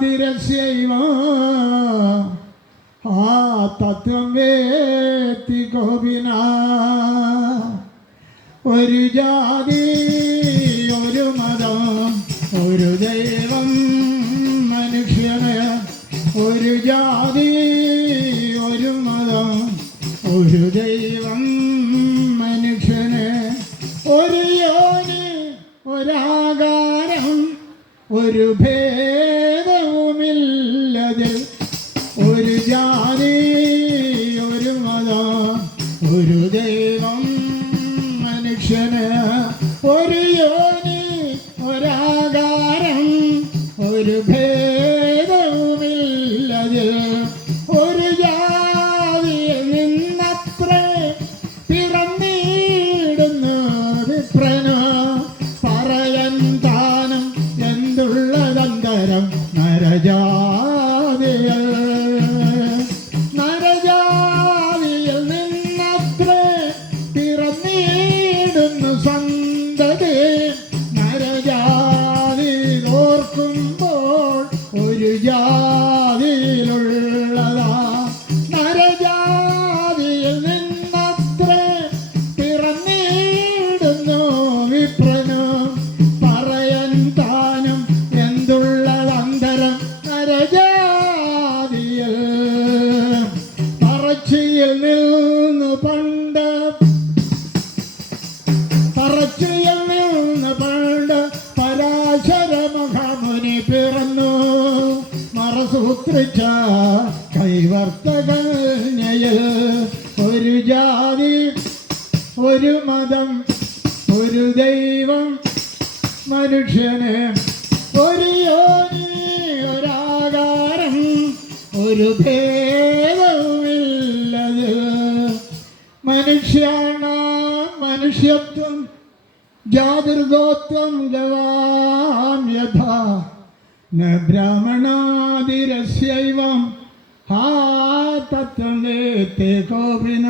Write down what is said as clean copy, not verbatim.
ബ്രഹ്മണാതിരസ്യൈവ ആ തത്വം വേത്തി കോപിന. ഒരു ജാതി ഒരു മതം ഒരു ദൈവം മനുഷ്യന്. ഒരു ജാതി ഒരു മതം ഒരു ദൈവം മനുഷ്യന്. ഒരു യോനി ഒരാകാരം ഒരു ഭേദവുമില്ലതിൽ. ഒരു ജാതി ഒരു മതം ഒരു ദൈവം മനുഷ്യന്. ഒരു യോനി ഒരാകാരം ഒരു ഭേദവുമില്ലതിൽ. ഒരു ജാതിയിൽ നിന്നത്രേ പിറന്നിടുന്നു വിപ്രനോ. പറയാൻ താനും എന്തുള്ളതന്തരം നരജാതിയിൽ. നരജാതിയിൽ നിന്നത്രേ പിറന്നിടുന്നു സന്തതി. നരജാതി ഓർക്കുമ്പോൾ ഒരു ജാതിയിലുള്ളതാ. നരജാതിയിൽ നിന്നത്രേ പിറന്നിടുന്നു വിപ്രനോ. പറയാൻ താനും എന്തുള്ളതന്തരം നരജാതിയിൽ. പറച്ചിയിൽ നിന്ന് പണ്ട് പരാശര മഹാമുനി പിറന്നു. മറസൂത്രിച്ച കൈവർത്തകന്യയിൽ. ഒരു ജാതി ഒരു മതം ഒരു ദൈവം മനുഷ്യന്. ഒരു യോനി ഒരാകാരം ഒരു ഭേദവുമില്ലത്. മനുഷ്യാണാം മനുഷ്യത്വം ജാതിർഗോത്വം ഗവാം യഥാ ന ബ്രാഹ്മണാതിരസ്യൈവം ആ തത്വം വേത്തേ കോപിന.